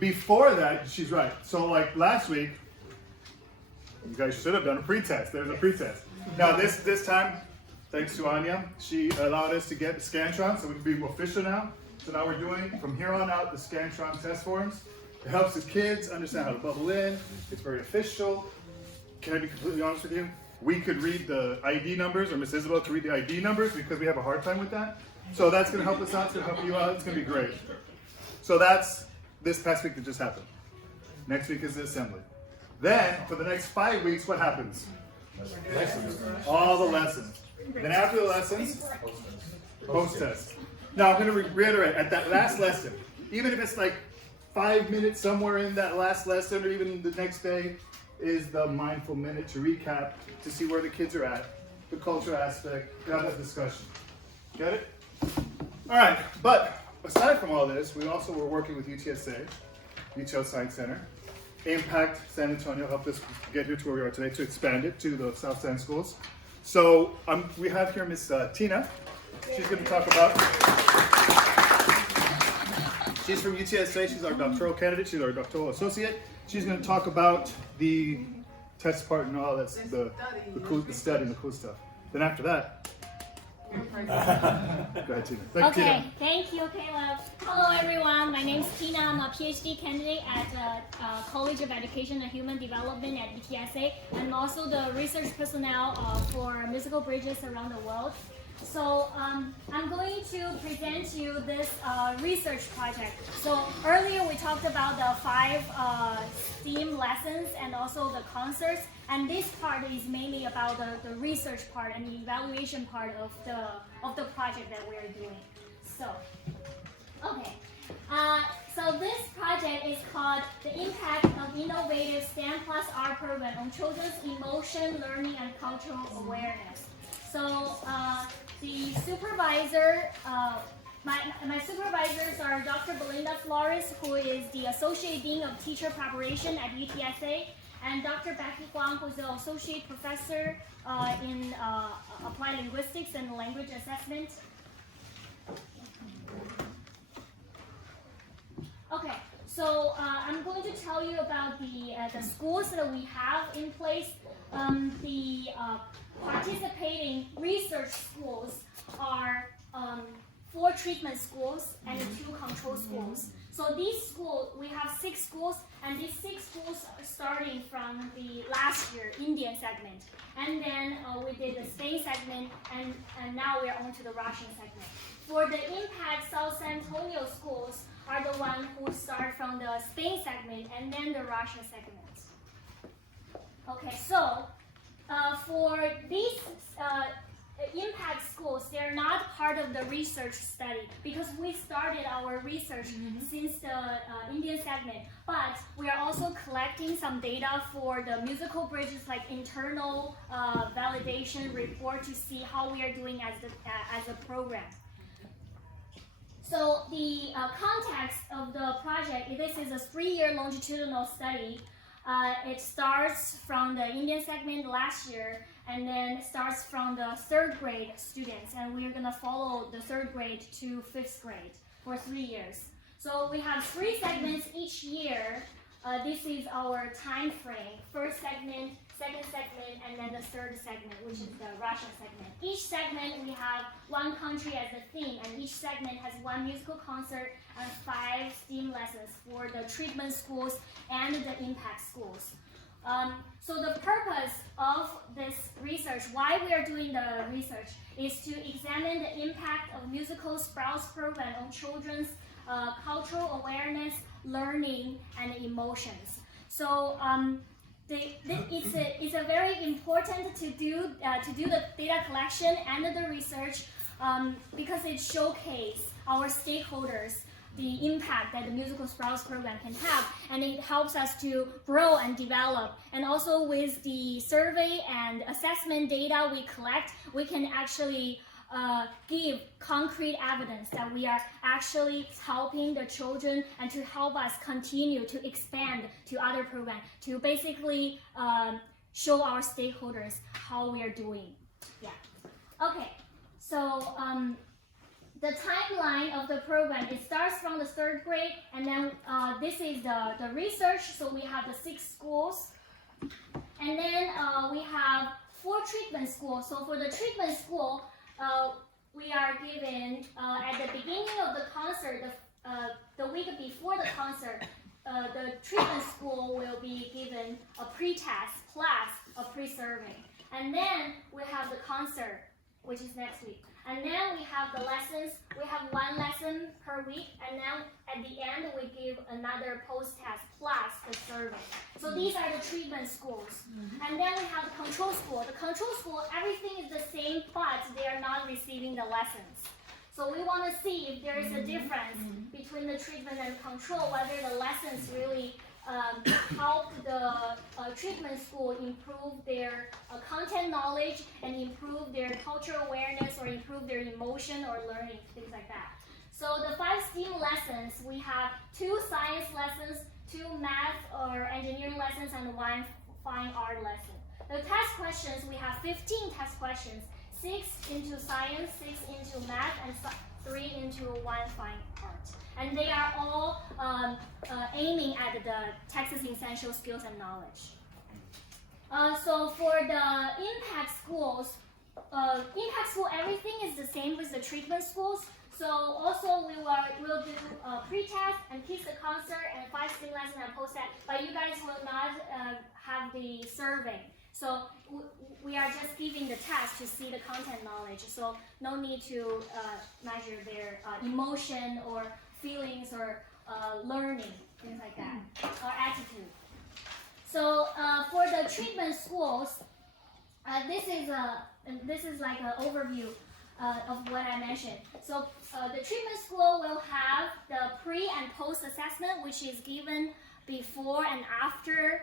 before that, she's right. So like last week, you guys should have done a pretest. There's a pretest. Now this time, thanks to Anya, she allowed us to get the Scantron, so we can be official now. So now we're doing, from here on out, the Scantron test forms. It helps the kids understand how to bubble in. It's very official. Can I be completely honest with you? We could read the ID numbers, or Miss Isabel could read the ID numbers because we have a hard time with that. So that's gonna help us out, it's gonna help you out, it's gonna be great. So that's this past week that just happened. Next week is the assembly. Then, for the next 5 weeks, what happens? Lessons. All the lessons. Then after the lessons, post-test. Now I'm gonna reiterate, at that last lesson, even if it's like 5 minutes somewhere in that last lesson, or even the next day, is the mindful minute to recap, to see where the kids are at, the cultural aspect, have that discussion. Get it? All right, but aside from all this, we also were working with UTSA, Retail Science Center. Impact San Antonio helped us get here to where we are today, to expand it to the South San schools. So we have here Miss Tina. She's going to talk about, she's from UTSA, she's our doctoral candidate, she's our doctoral associate. She's going to talk about the test part and all that's the study and the cool stuff. Then after that, go ahead, Tina. Thank you, Caleb. Hello, everyone. My name is Tina. I'm a PhD candidate at College of Education and Human Development at UTSA. I'm also the research personnel for musical bridges around the world. So I'm going to present you this research project. So earlier we talked about the 5 STEAM lessons and also the concerts, and this part is mainly about the research part and the evaluation part of the project that we are doing. So, okay. So this project is called The Impact of Innovative STEM plus R Program on Children's Emotion, Learning, and Cultural Awareness. So the supervisor, my supervisors are Dr. Belinda Flores, who is the Associate Dean of Teacher Preparation at UTSA, and Dr. Becky Huang, who is the Associate Professor in Applied Linguistics and Language Assessment. Okay, so I'm going to tell you about the schools that we have in place. The participating research schools are 4 treatment schools and 2 control schools. So these schools, we have 6 schools, and these 6 schools are starting from the last year Indian segment. And then we did the Spain segment, and now we're on to the Russian segment. For the Impact South San Antonio schools are the ones who start from the Spain segment and then the Russian segment. Okay, so for these impact schools, they're not part of the research study because we started our research since the Indian segment, but we are also collecting some data for the musical bridges, like internal validation report, to see how we are doing as a program. So the context of the project, this is a 3-year longitudinal study. It starts from the Indian segment last year, and then starts from the 3rd grade students, and we're going to follow the 3rd grade to 5th grade for 3 years. So we have 3 segments each year. This is our time frame: 1st segment, 2nd segment, and then the 3rd segment, which is the Russian segment. Each segment we have 1 country as a theme, and each segment has 1 musical concert and 5 STEAM lessons for the treatment schools and the impact schools. So the purpose of this research, why we are doing the research, is to examine the impact of musical Sprouts program on children's cultural awareness, learning, and emotions. So it's a very important to do the data collection and the research because it showcases our stakeholders the impact that the musical Sprouts program can have, and it helps us to grow and develop. And also with the survey and assessment data we collect, we can actually give concrete evidence that we are actually helping the children and to help us continue to expand to other programs, to basically show our stakeholders how we are doing. Yeah. Okay. So the timeline of the program, it starts from the 3rd grade, and then this is the research. So we have the 6 schools, and then we have 4 treatment schools. So for the treatment school, we are given at the beginning of the concert, the week before the concert, the treatment school will be given a pre-test plus a pre-survey. And then we have the concert, which is next week. And then we have the lessons. We have 1 lesson per week, and then at the end we give another post-test plus the survey. So these are the treatment schools. And then we have the control school. The control school, everything is the same, but they are not receiving the lessons. So we want to see if there is a difference between the treatment and control, whether the lessons really help the treatment school improve their content knowledge and improve their cultural awareness or improve their emotion or learning, things like that. So the 5 STEAM lessons, we have 2 science lessons, 2 math or engineering lessons, and 1 fine art lesson. The test questions, we have 15 test questions, 6 into science, 6 into math, and 3 into 1 fine art. And they are all aiming at the Texas Essential Skills and Knowledge. So for the impact schools, everything is the same with the treatment schools. So also we'll do pre-test and kids the concert and 5 STEAM lessons and post-test, but you guys will not have the survey. So we are just giving the test to see the content knowledge. So no need to measure their emotion or feelings or learning, things like that, or attitude. So for the treatment schools, this is like an overview of what I mentioned. So the treatment school will have the pre and post assessment, which is given before and after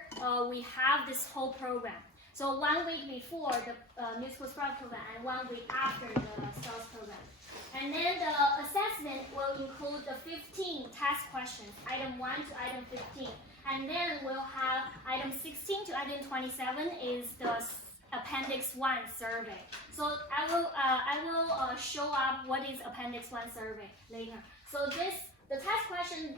we have this whole program. So 1 week before the musical sprout program and 1 week after the STARS program. And then the assessment will include the 15 test questions, item 1 to item 15. And then we'll have item 16 to item 27 is the appendix 1 survey. So I will show up what is appendix 1 survey later. So the test question,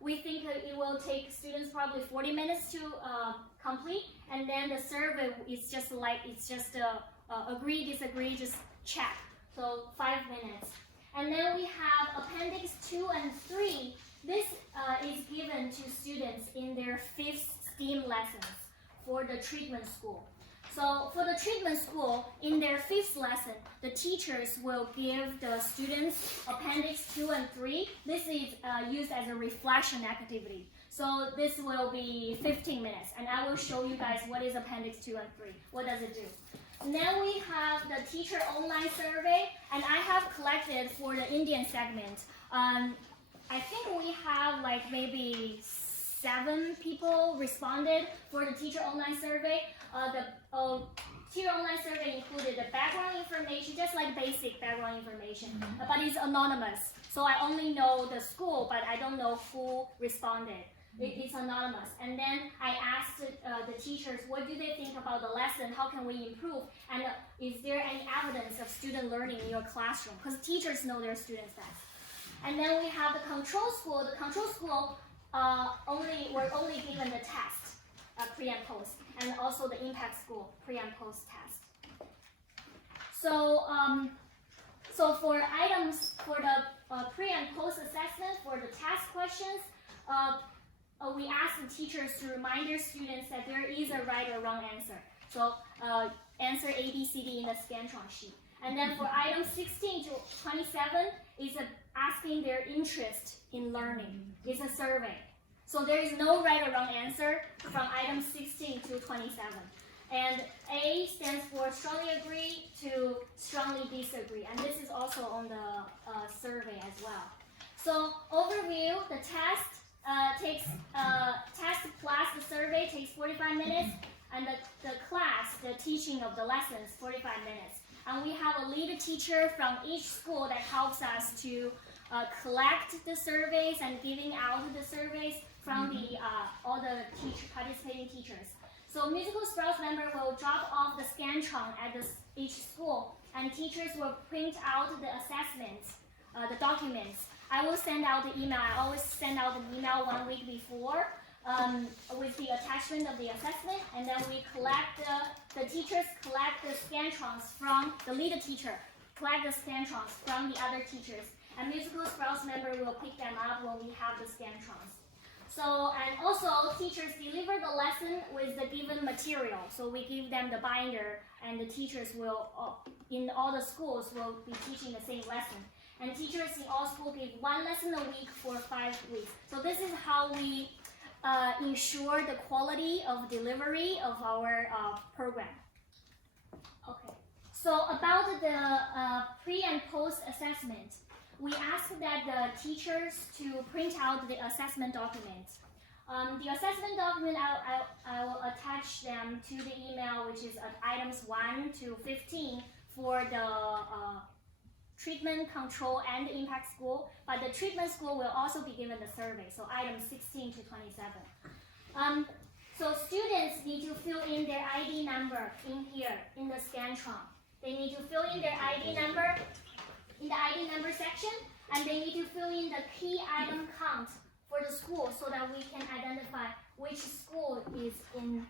we think it will take students probably 40 minutes to complete, and then the survey is just agree, disagree, just check. So 5 minutes. And then we have appendix 2 and 3. This is given to students in their 5th STEAM lessons for the treatment school. So for the treatment school, in their 5th lesson, the teachers will give the students appendix 2 and 3. This is used as a reflection activity. So this will be 15 minutes, and I will show you guys what is appendix 2 and 3. What does it do? And then we have the teacher online survey, and I have collected for the Indian segment. I think we have like maybe 7 people responded for the teacher online survey. The teacher online survey included the background information, just like basic background information, but it's anonymous. So I only know the school, but I don't know who responded. It's anonymous. And then I asked the teachers, what do they think about the lesson? How can we improve? And is there any evidence of student learning in your classroom? Because teachers know their students best. And then we have the control school. The control school, we're only given the test, pre and post, and also the impact school, pre and post test. So, so for items for the pre and post assessment for the test questions, we ask the teachers to remind their students that there is a right or wrong answer. So answer A, B, C, D in the Scantron sheet. And then for items 16 to 27 is asking their interest in learning. It's a survey. So there is no right or wrong answer from items 16 to 27. And A stands for strongly agree to strongly disagree. And this is also on the survey as well. So overview, the test takes test plus the survey takes 45 minutes, and the class, the teaching of the lessons, 45 minutes. And we have a lead teacher from each school that helps us to collect the surveys and giving out the surveys from the all the participating teachers. So musical sprouts member will drop off the Scantron at each school, and teachers will print out the assessments, the documents. I will send out the email. I always send out the email 1 week before with the attachment of the assessment, and then we collect the teachers collect the Scantrons from the leader teacher, collect the Scantrons from the other teachers, and musical sprouts member will pick them up when we have the Scantrons. So, and also teachers deliver the lesson with the given material. So we give them the binder, and the teachers will, in all the schools, will be teaching the same lesson. And teachers in all schools give 1 lesson a week for 5 weeks. So this is how we ensure the quality of delivery of our program. Okay. So about the pre and post assessment, we ask that the teachers to print out the assessment documents. The assessment document, I will attach them to the email, which is items 1 to 15 for the treatment, control, and impact school. But the treatment school will also be given the survey, so items 16 to 27. So students need to fill in their ID number in here, in the Scantron. They need to fill in their ID number in the ID number section, and they need to fill in the key item count for the school so that we can identify which school is in,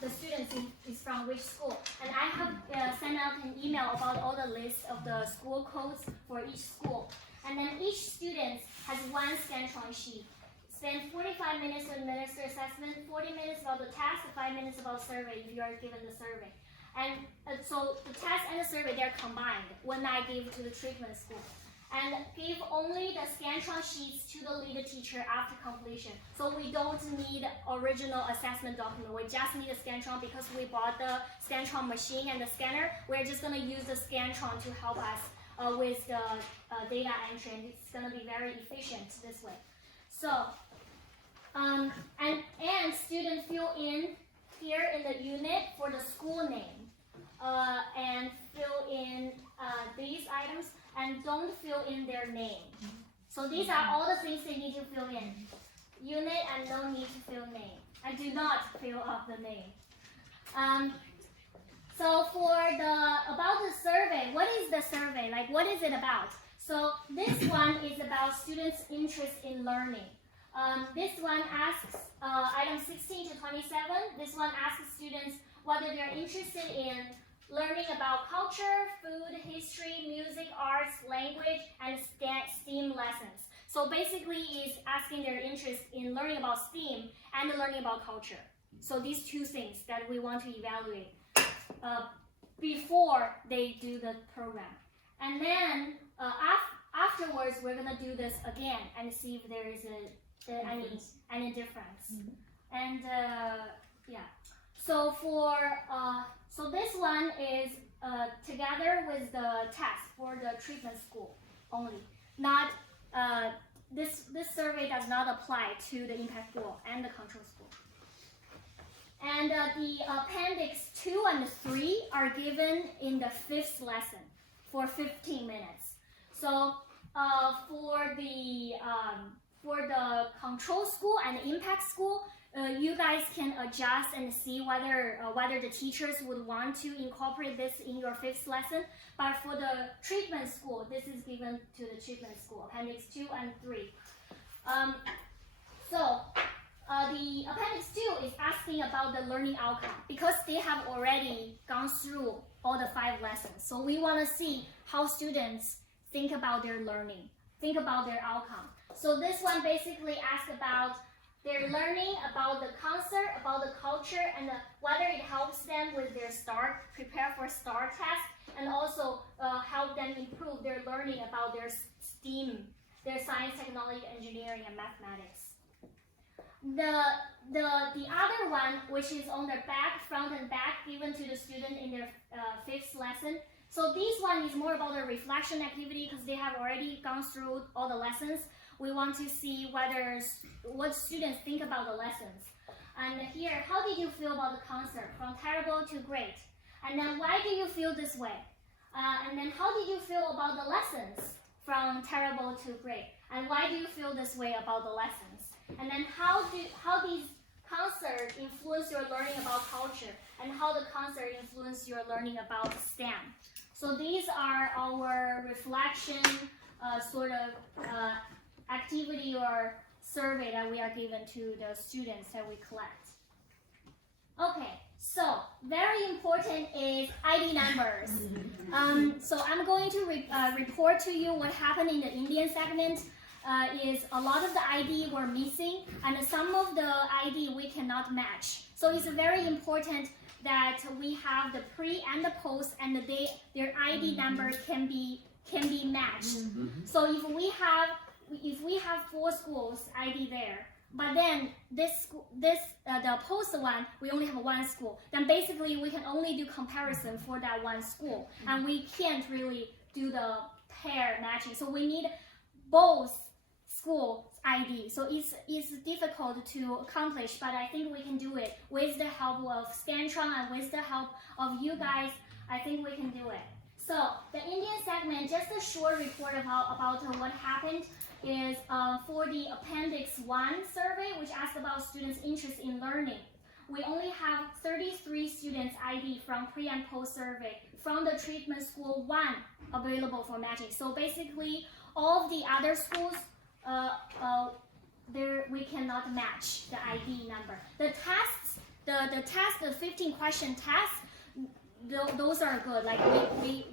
the students is from which school. And I have sent out an email about all the list of the school codes for each school. And then each student has 1 Scantron sheet. Spend 45 minutes to administer assessment, 40 minutes about the task, 5 minutes about survey if you are given the survey. And so the test and the survey, they're combined when I give to the treatment school. And give only the Scantron sheets to the leader teacher after completion. So we don't need original assessment document. We just need a Scantron because we bought the Scantron machine and the scanner. We're just going to use the Scantron to help us with the data entry. And it's going to be very efficient this way. So, and students fill in here in the unit for the school name. And fill in these items, and don't fill in their name. So these are all the things they need to fill in. Unit and no need to fill name. I do not fill up the name. So for about the survey, what is the survey? Like, what is it about? So this one is about students' interest in learning. This one asks items 16 to 27. This one asks students whether they're interested in learning about culture, food, history, music, arts, language, and STEAM lessons. So basically it's asking their interest in learning about STEAM and learning about culture. So these 2 things that we want to evaluate before they do the program. And then afterwards, we're gonna do this again and see if there is any difference. And yeah. So so this one is together with the test for the treatment school only. Not this survey does not apply to the impact school and the control school. And the appendix 2 and 3 are given in the 5th lesson for 15 minutes. So for the control school and the impact school, you guys can adjust and see whether the teachers would want to incorporate this in your 5th lesson. But for the treatment school, this is given to the treatment school, appendix 2 and 3. The appendix 2 is asking about the learning outcome because they have already gone through all the 5 lessons. So we want to see how students think about their learning, think about their outcome. So this one basically asks about their learning about the concert, about the culture, and whether it helps them with their prepare for STAR test, and also help them improve their learning about their STEAM, their science, technology, engineering, and mathematics. The other one, which is on the back, front and back, given to the student in their 5th lesson. So this one is more about the reflection activity because they have already gone through all the lessons. We want to see what students think about the lessons. And here, how did you feel about the concert? From terrible to great. And then why do you feel this way? And then how did you feel about the lessons? From terrible to great. And why do you feel this way about the lessons? And then how these concerts influence your learning about culture, and how the concert influence your learning about STEM. So these are our reflection sort of activity or survey that we are given to the students that we collect. Okay, so very important is ID numbers. So I'm going to report to you what happened in the Indian segment. Is a lot of the ID were missing, and some of the ID we cannot match. So it's very important that we have the pre and the post, and their ID number can be matched. So if we have 4 schools ID there, but then the post one we only have 1 school, then basically we can only do comparison for that 1 school, and we can't really do the pair matching. So we need both school ID. So it's difficult to accomplish, but I think we can do it with the help of Scantron and with the help of you guys. I think we can do it. So the Indian segment, just a short report about what happened is for the Appendix 1 survey, which asked about students' interest in learning. We only have 33 students ID from pre and post survey from the treatment school 1 available for matching. So basically all of the other schools we cannot match the ID number. The tests, the 15 question tests, those are good. Like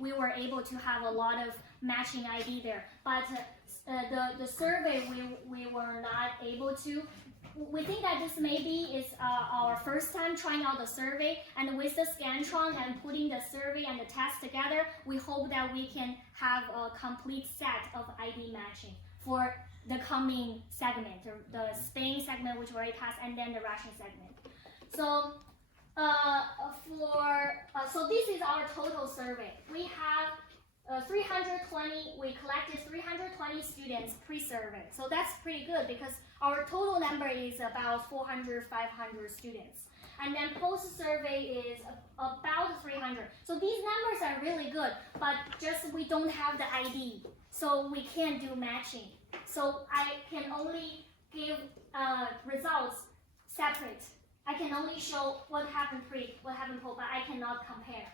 we were able to have a lot of matching ID there, but the survey we were not able to. We think that this maybe is our first time trying out the survey, and with the Scantron and putting the survey and the test together, we hope that we can have a complete set of ID matching for the coming segment, the Spain segment, which we already passed, and then the Russian segment. So so this is our total survey. We have 320. We collected 320 students pre-survey. So that's pretty good because our total number is about 400, 500 students. And then post-survey is about 300. So these numbers are really good, but just we don't have the ID, so we can't do matching. So I can only give results separate. I can only show what happened pre, what happened post, but I cannot compare.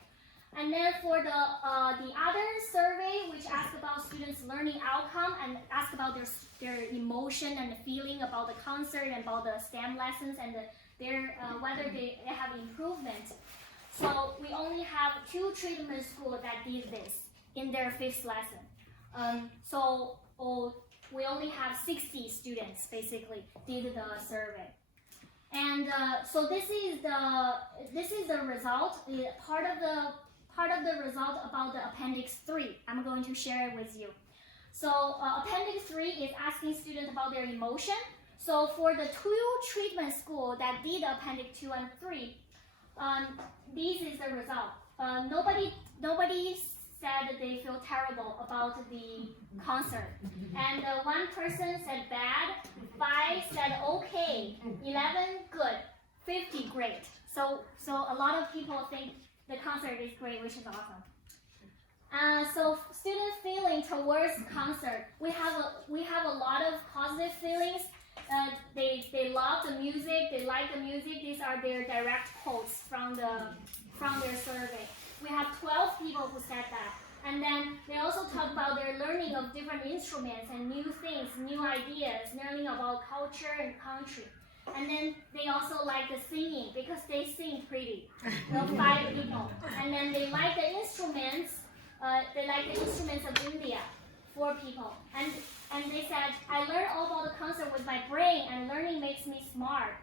And then for the other survey, which asked about students' learning outcome and asked about their emotion and feeling about the concert and about the STEM lessons and their whether they have improvement. So we only have 2 treatment schools that did this in their 5th lesson. We only have 60 students basically did the survey. And so this is the result. Part of the result about the Appendix 3. I'm going to share it with you. So Appendix 3 is asking students about their emotion. So for the 2 treatment schools that did Appendix 2 and 3, this is the result. Nobody said they feel terrible about the concert. And 1 person said bad, 5 said okay, 11 good, 50 great. So a lot of people think the concert is great, which is awesome. So student feeling towards concert, we have a lot of positive feelings. They love the music, they like the music. These are their direct quotes from their survey. We have 12 people who said that. And then they also talk about their learning of different instruments and new things, new ideas, learning about culture and country. And then they also like the singing because they sing pretty. 5 people. And then they like the instruments. They like the instruments of India. 4 people. And they said, I learned all about the concert with my brain, and learning makes me smarter.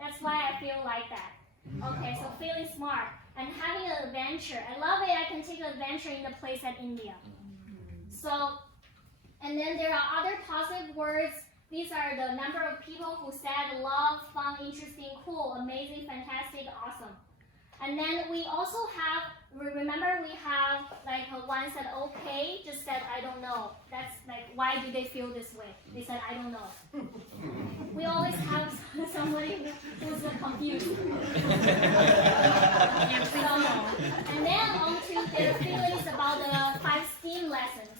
That's why I feel like that. Okay, so feeling smart and having an adventure. I love it. I can take an adventure in a place at India. So, and then there are other positive words. These are the number of people who said love, fun, interesting, cool, amazing, fantastic, awesome. And then we also have, remember we have like one said okay, just said I don't know. That's like, why do they feel this way? They said I don't know. We always have somebody who's confused. And then on to their feelings about the 5 STEAM lessons.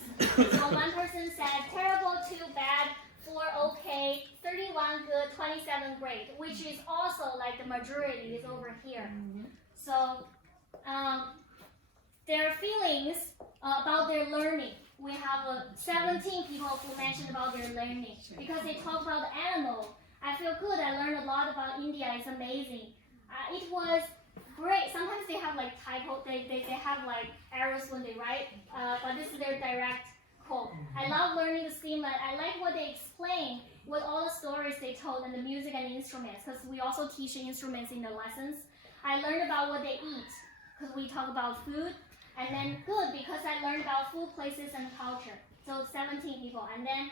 So 1 person said terrible, 2 bad, 4 okay, 31 good, 27 great, which is also like the majority is over here. So their feelings about their learning. We have 17 people who mentioned about their learning because they talk about the animal. I feel good. I learned a lot about India. It's amazing. It was great. Sometimes they have like typo. They have like errors when they write, but this is their direct quote. I love learning the theme. I like what they explain with all the stories they told and the music and the instruments, because we also teach instruments in the lessons. I learned about what they eat because we talk about food. And then good because I learned about food, places, and culture. So 17 people. And then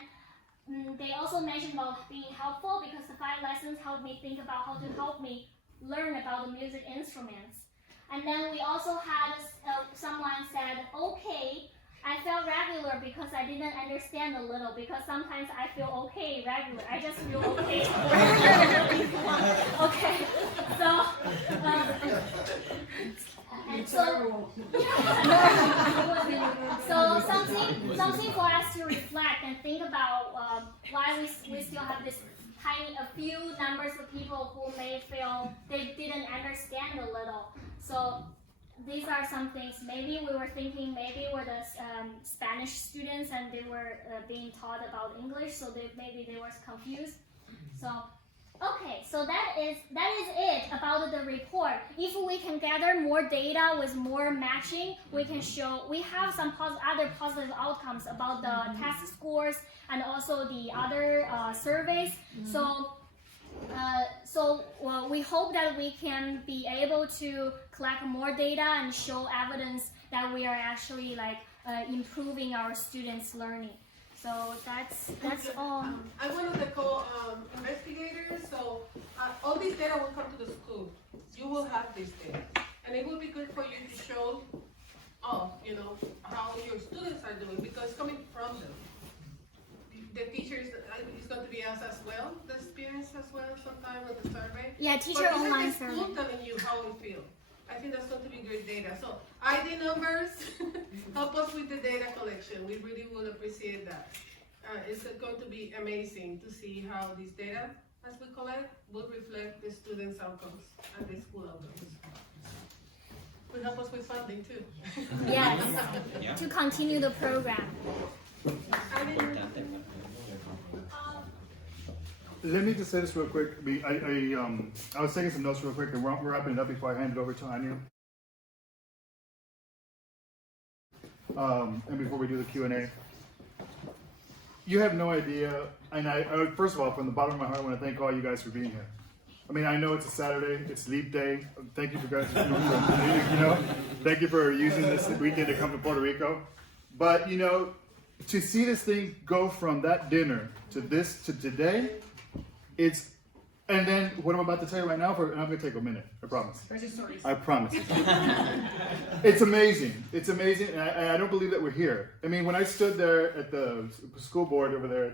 they also mentioned about being helpful because the 5 lessons helped me think about how to help me learn about the music instruments. And then we also had someone said, okay, I felt regular because I didn't understand a little, because sometimes I feel okay regular. I just feel okay. Okay. So something for us to reflect and think about why we still have this a few numbers of people who may feel they didn't understand a little. So these are some things. Maybe we were thinking maybe we're the Spanish students and they were being taught about English, so maybe they were confused. So okay, so that is it about the report. If we can gather more data with more matching, we can show we have some other positive outcomes about the test scores and also the other surveys. So we hope that we can be able to collect more data and show evidence that we are actually like improving our students' learning. So that's all. I'm one of the co-investigators, so all this data will come to the school. You will have this data, and it will be good for you to show, how your students are doing, because coming from them. The teachers is going to be asked as well, the experience as well sometime with the survey. Yeah, teacher online survey. survey. Telling you how we feel. I think that's going to be great data. So ID numbers help us with the data collection. We really would appreciate that. It's going to be amazing to see how this data, as we collect, will reflect the students' outcomes and the school outcomes. Will help us with funding too. Yes, to continue the program. Let me just say this real quick. I was taking some notes real quick, and we're wrapping it up before I hand it over to Anya. And before we do the Q&A, you have no idea. And I first of all, from the bottom of my heart, I want to thank all you guys for being here. I mean, I know it's a Saturday, it's leap day. Thank you for guys. Thank you for using this weekend to come to Puerto Rico. But to see this thing go from that dinner to today, and then what I'm about to tell you right now, and I'm going to take a minute, I promise. I promise. It's amazing. It's amazing, and I don't believe that we're here. I mean, when I stood there at the school board over there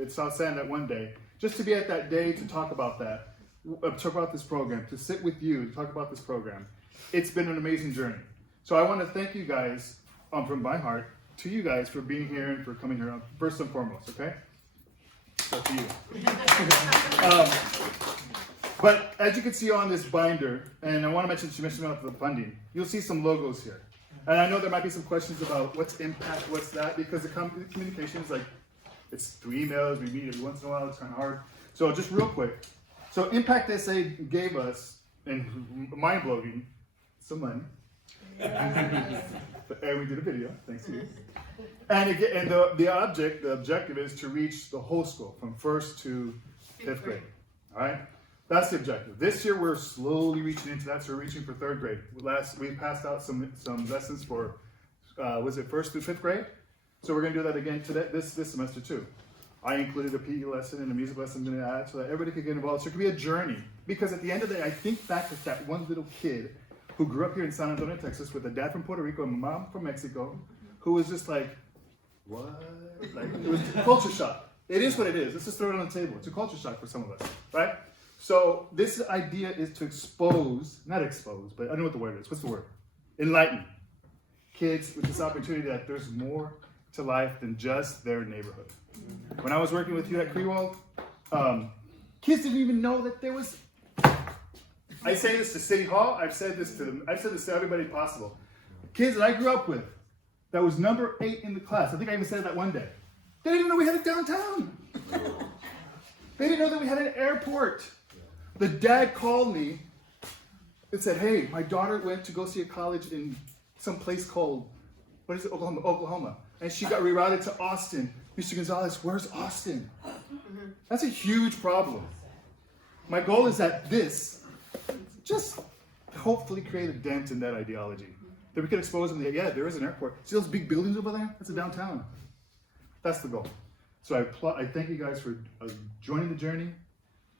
at South San that one day, just to be at that day to talk about that, talk about this program, to sit with you, to talk about this program, it's been an amazing journey. So I want to thank you guys from my heart to you guys for being here and for coming here first and foremost, okay? So to you. But as you can see on this binder, and I want to mention, she mentioned about the funding, you'll see some logos here. And I know there might be some questions about what's impact, what's that, because the communication is like, it's through emails, we meet every once in a while, it's kind of hard. So just real quick. So Impact SA gave us, and mind-blowing, some money. And we did a video, thanks to you. And the objective is to reach the whole school from 1st to 5th grade. All right, that's the objective. This year we're slowly reaching into that, so we're reaching for 3rd grade. We passed out some lessons for was it 1st through 5th grade? So we're going to do that again today, this semester too. I included a PE lesson and a music lesson I'm going to add so that everybody could get involved. So it could be a journey, because at the end of the day, I think back to that one little kid who grew up here in San Antonio, Texas, with a dad from Puerto Rico and a mom from Mexico, who was just like, what? Like, it was a culture shock. It is what it is. Let's just throw it on the table. It's a culture shock for some of us, right? So this idea is to not expose, but I don't know what the word is. What's the word? Enlighten kids with this opportunity that there's more to life than just their neighborhood. When I was working with you at Crewell, kids didn't even know that there was. I say this to City Hall. I've said this to everybody possible. kids that I grew up with, that was number 8 in the class. I think I even said that one day. They didn't know we had a downtown. They didn't know that we had an airport. The dad called me and said, hey, my daughter went to go see a college in some place called, what is it, Oklahoma. And she got rerouted to Austin. Mr. Gonzalez, where's Austin? That's a huge problem. My goal is that this just hopefully create a dent in that ideology. That we can expose them that, yeah, there is an airport. See those big buildings over there? That's a downtown. That's the goal. So I thank you guys for joining the journey,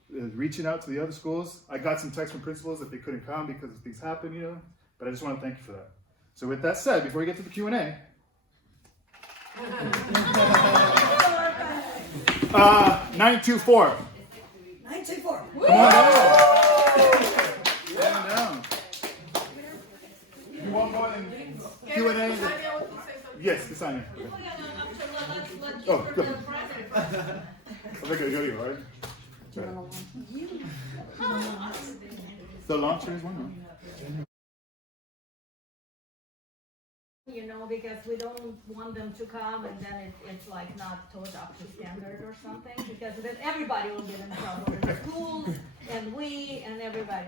reaching out to the other schools. I got some texts from principals that they couldn't come because things happen, you know, but I just want to thank you for that. So with that said, before we get to the Q&A, 924. 924. Come on down. Come on down. You want more than Q&A? Yes, it's on you. Oh, good. I think I got you, right? The launcher is one, right? You know, because we don't want them to come and then it's like not taught up to standard or something, because then everybody will get in trouble, the schools and we and everybody.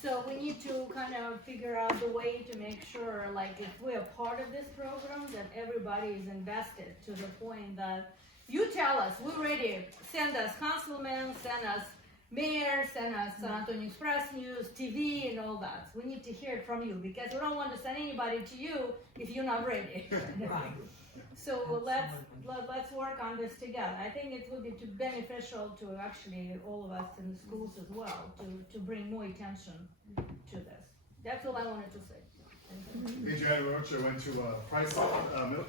So we need to kind of figure out the way to make sure, like, if we're part of this program, that everybody is invested to the point that you tell us, we're ready, send us councilmen, send us mayor, send us San Antonio Express News, TV, and all that. We need to hear it from you, because we don't want to send anybody to you if you're not ready. Right. So let's work on this together. I think it would be beneficial to actually all of us in the schools as well, to bring more attention to this. That's all I wanted to say. Adriana Rocha went to Price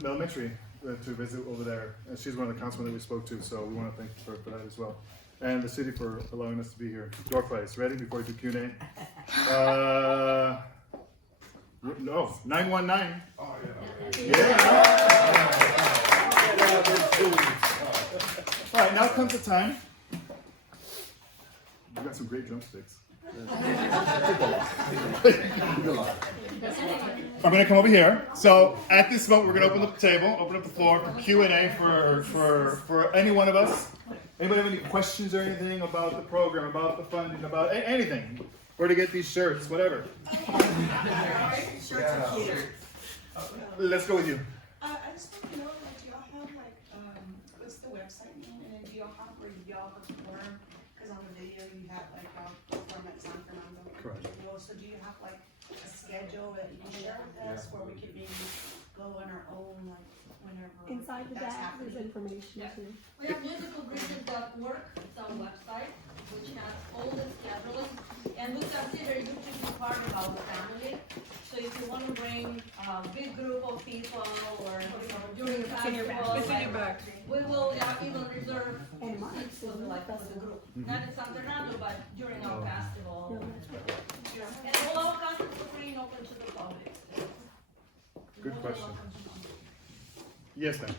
Elementary to visit over there, and she's one of the councilmen that we spoke to, so we want to thank her for that as well. And the city for allowing us to be here. Door price, ready before we do Q&A? No, 919. Oh, Yeah. All right, now comes the time. You got some great drumsticks. I'm gonna come over here. So at this moment, we're gonna open up the table, open up the floor for Q&A for any one of us. Anybody have any questions or anything about the program, about the funding, about anything? Where to get these shirts, whatever. Shirts are cute. Let's go with you. I just want to know, like, do y'all have, like, what's the website name? And then do y'all have where y'all perform? Because on the video you have, like, y'all perform at San Fernando. Correct. So do you have, like, a schedule that you can share with us where we could maybe go on our own, like, whenever Inside the that's deck, there's happening? information too. We have musicalbridges.org, it's our website, which has all the schedules, and we consider you to be part of our family. So if you want to bring a big group of people, or during the festival, we will even reserve seats for the group. Not in San Fernando, but during our festival. And all our concerts are free and open to the public. Good question. Yes, ma'am.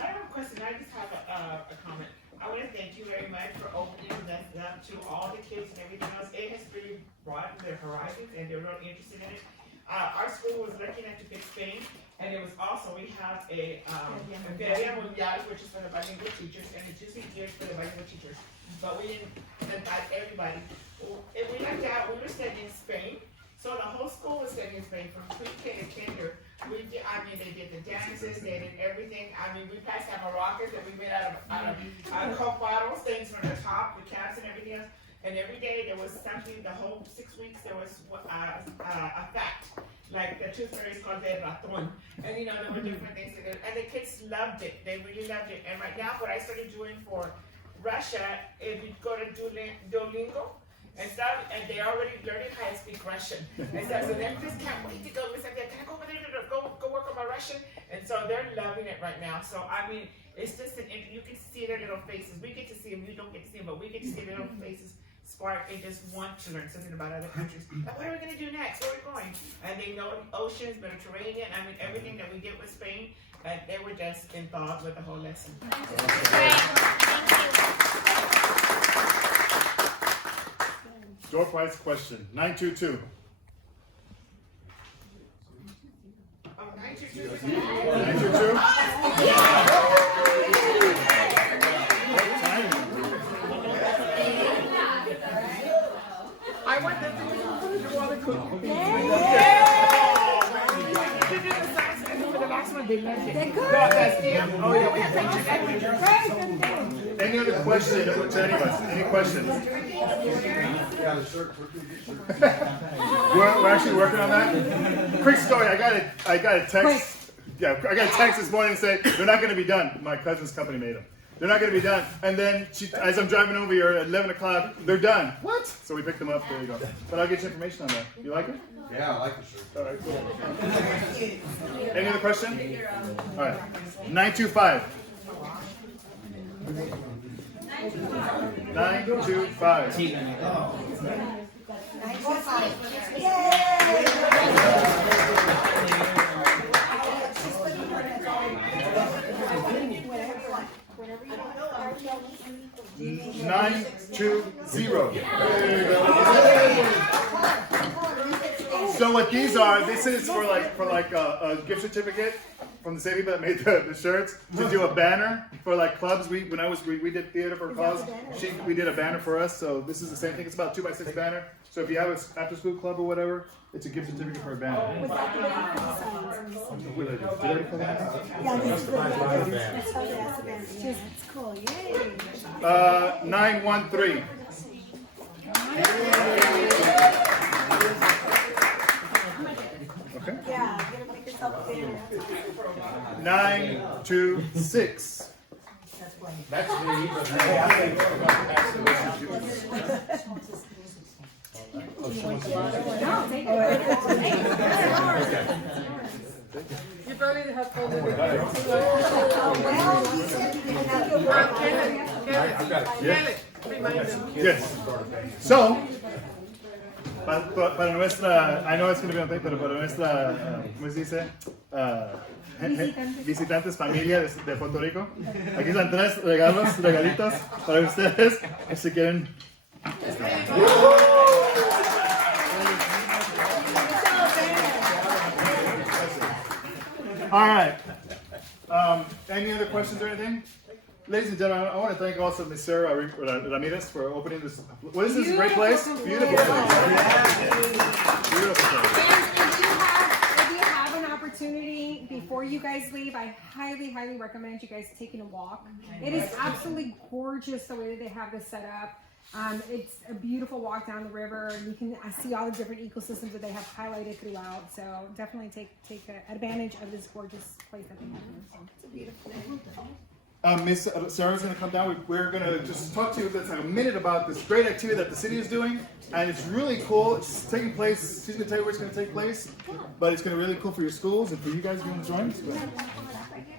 I have a question. I just have a comment. I want to thank you very much for opening that up to all the kids and everything else. It has really broadened their horizons, and they're real interested in it. Our school was looking at to pick Spain, and it was also, we have a Feria Mundial, which is for the bilingual teachers, and it's usually geared for the bilingual teachers. But we didn't invite everybody. If we lucked out, we were studying in Spain. So the whole school was studying in Spain from pre-K to kinder. They did the dances, they did everything. We passed out maracas that we made out of Coke bottles, things from the top, the caps and everything else. And every day there was something, the whole 6 weeks there was a fact. Like the tooth fairy is called the raton. And there were different things that did. And the kids loved it. They really loved it. And right now what I started doing for Russia, if you go to Duolingo, and stuff, and they're already learning how to speak Russian. And stuff, so they just can't wait to go. It's like, can I go over there to go work on my Russian? And so they're loving it right now. So it's just you can see their little faces. We get to see them. You don't get to see them, but we get to see their little faces spark. They just want to learn something about other countries. Like, what are we gonna do next? Where are we going? And they know the oceans, Mediterranean. Everything that we did with Spain. And they were just enthralled with the whole lesson. Great. Thank you. Door prize question, 922. 922? I want them to do all the cooking. They did the science and for the last one they left it. They're good. No, that's them. Oh yeah, we have to Any other question to any of us? Any questions? We're actually working on that. Quick story. I got a text. Yeah, I got a text this morning saying they're not going to be done. My cousin's company made them. They're not going to be done. And then as I'm driving over here at 11 o'clock, they're done. What? So we picked them up. There you go. But I'll get you information on that. You like it? Yeah, I like the shirt. All right, cool. Any other question? All right. 925. 925. Yay! 920. So what these are, this is for like a gift certificate from the same people that made the shirts to do a banner for like clubs. We did theater for cause. We did a banner for us. So this is the same thing. It's about 2x6 banner. So if you have an after school club or whatever, it's a gift certificate for a banner. Was that the one for the signs? Did I already put that out? Yeah, this is the that's how they asked about it. It's cool, yay. 913. Okay. Yeah, you're gonna make yourself a banner. 926. That's me, but You probably have fun with it. Oh, well, he said he didn't have to work. Yes. So, para nuestra, I know it's going to be on tape, pero para nuestra, ¿cómo se dice? Visitantes, familia de Puerto Rico. Aquí están 3 regalitos para ustedes, si quieren. All right. Any other questions or anything? Ladies and gentlemen, I want to thank also Ms. Sarah Ramirez for opening this. What is this great place? Beautiful place. Beautiful place. And if you have an opportunity before you guys leave, I highly, highly recommend you guys taking a walk. It is absolutely gorgeous the way that they have this set up. It's a beautiful walk down the river, and you can see all the different ecosystems that they have highlighted throughout. So definitely take advantage of this gorgeous place that they have here. So it's a beautiful day. Miss Sarah's going to come down. We're going to just talk to you for a minute about this great activity that the city is doing, and it's really cool. It's taking place. She's going to tell you where it's going to take place, but it's going to be really cool for your schools and for you guys if you want to join.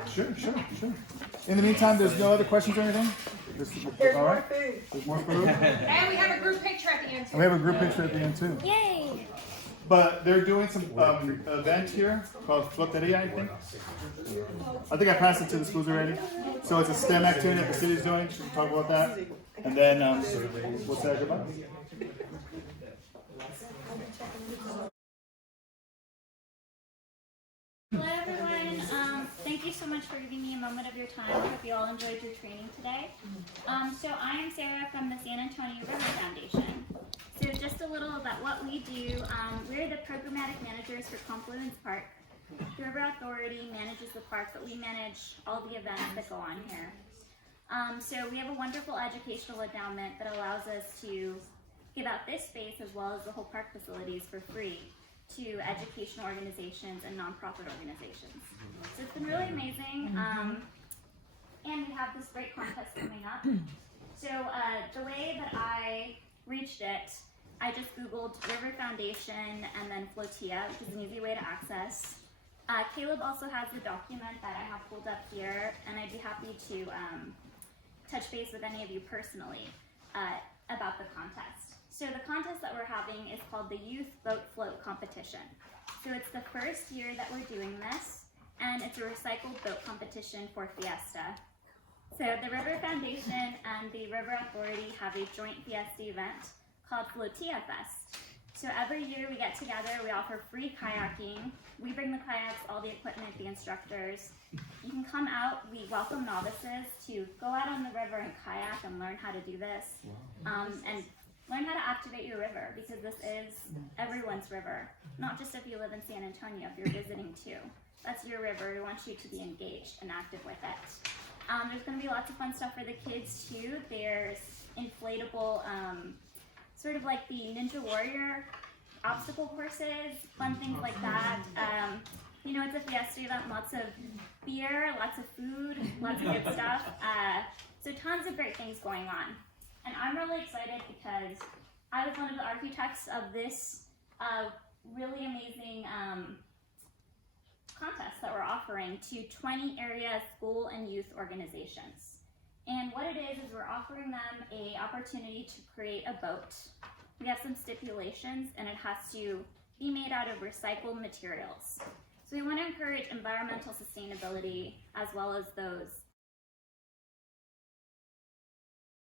Sure. In the meantime, there's no other questions or anything? All right. There's more food. And we have a group picture at the end too. And we have a group picture at the end too. Yay! But they're doing some event here called Floteria, I think. I think I passed it to the schools already. So it's a STEM activity that the city's doing. Should we talk about that? And then we'll say goodbye. Hello everyone, thank you so much for giving me a moment of your time. I hope you all enjoyed your training today. So I am Sarah from the San Antonio River Foundation. So just a little about what we do. We're the programmatic managers for Confluence Park. The River Authority manages the park, but we manage all the events that go on here. So we have a wonderful educational endowment that allows us to give out this space as well as the whole park facilities for free to educational organizations and nonprofit organizations. So it's been really amazing. And we have this great contest coming up. So the way that I reached it, I just Googled River Foundation and then Flotia, which is an easy way to access. Caleb also has the document that I have pulled up here, and I'd be happy to touch base with any of you personally about the contest. So the contest that we're having is called the Youth Boat Float Competition. So it's the first year that we're doing this, and it's a recycled boat competition for Fiesta. So the River Foundation and the River Authority have a joint Fiesta event called Flotia Fest. So every year we get together, we offer free kayaking. We bring the kayaks, all the equipment, the instructors. You can come out. We welcome novices to go out on the river and kayak and learn how to do this. And learn how to activate your river, because this is everyone's river. Not just if you live in San Antonio, if you're visiting too. That's your river. We want you to be engaged and active with it. There's going to be lots of fun stuff for the kids too. There's inflatable, sort of like the Ninja Warrior obstacle courses, fun things like that. You know, it's a fiesta event, lots of beer, lots of food, lots of good stuff. So tons of great things going on. And I'm really excited because I was one of the architects of this really amazing contest that we're offering to 20 area school and youth organizations. And what it is we're offering them an opportunity to create a boat. We have some stipulations, and it has to be made out of recycled materials. So we want to encourage environmental sustainability as well as those